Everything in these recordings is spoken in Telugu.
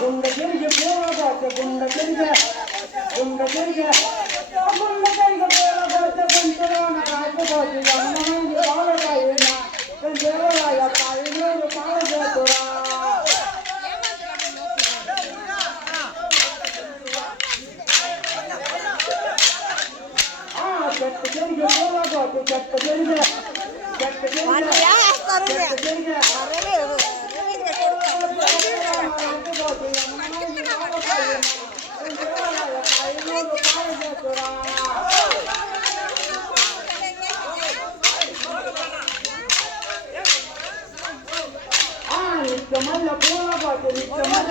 గుండె పూలగోచ గుండె తిరిగే పూలగోచ గుంటలోన రాజగోచి అన్నమైంది బాలకాయన దేవరాయ పాయనూరు పాలగోతురా చెట్టు తిరిగి పూలగోచ చెట్టు తిరిగే నిత్యమల్ల పూలగోచ నిత్యమల్ల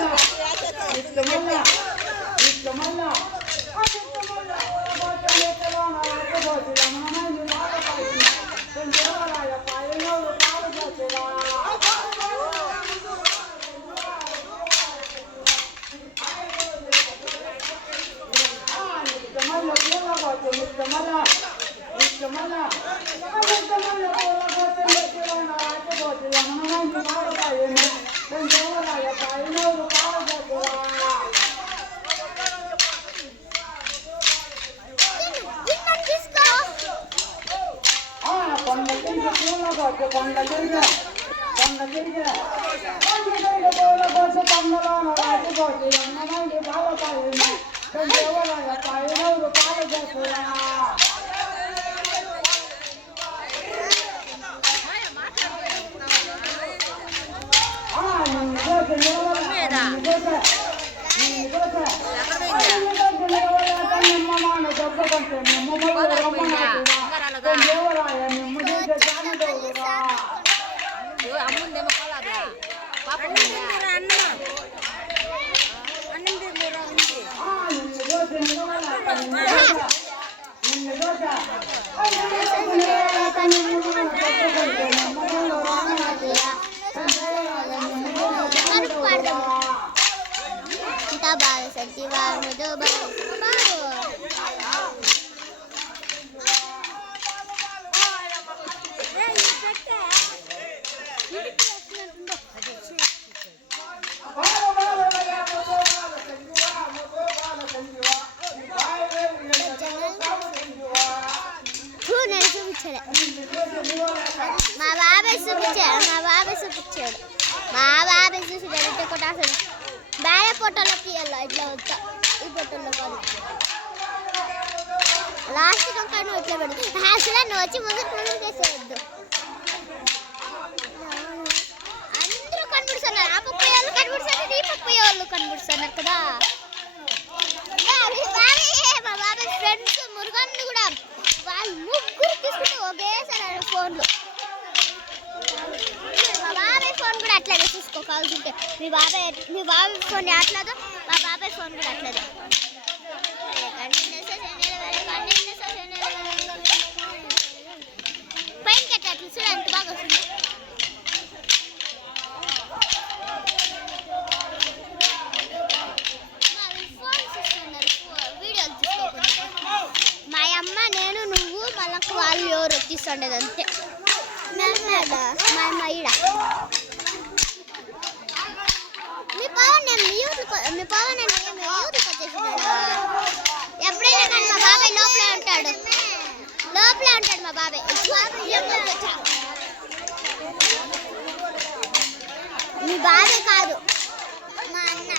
మా బాబాయ్ చూసి కొట్టాల్సింది వేరే ఫోటోలో తీయాలి ఇట్లా వద్దా ఈ ఫోటోలో కాదు లాస్ట్ కానీ ఇట్లా పెడు అసలు నువ్వు వచ్చి ముందు చేసేయద్దు అందరూ కనిపిస్తున్నారు ఆ పక్క వాళ్ళు కనిపిస్తున్నారు ఈ పక్క వాళ్ళు కనిపిస్తున్నారు కదా మా బాబాయ్ ఫ్రెండ్స్ మురుగన్లు కూడా వాళ్ళు ముగ్గురు తీసుకుంటే ఒకేసారి ఫోన్లు ఫోన్ కూడా అట్లాగే చూసుకోవాల్సింటే మీ బాబాయ్ ఫోన్ అట్లేదు మా బాబాయ్ ఫోన్ కూడా అట్లేదు పైన కట్టట్లు చూడ ఎంత బాగా వస్తుంది వీడియోలు తీసుకోకుండా మా అమ్మ నేను నువ్వు మళ్ళీ వాళ్ళు ఎవరు తీస్తుండేది అంతే మా అమ్మ ఈడ మీ పవన్ నేను యూట్యూబ్ వచ్చేసినాడు ఎప్పుడైనా కానీ మా బాబాయ్ లోపలే ఉంటాడు మా బాబాయ్ మీ బాబాయ్ కాదు మా అన్న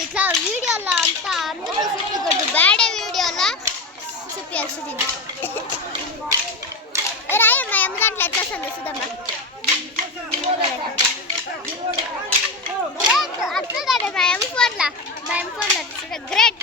ఇట్లా వీడియోలో అంతా అందరికీ చూపించకూడదు బ్యాడే వీడియోలో చూపించాల్సింది రాయ మా అమ్మ దాంట్లో ఎట్లా వస్తుంది చూద్దామా అట్లా మా ఎం ఫోన్లో గ్రేట్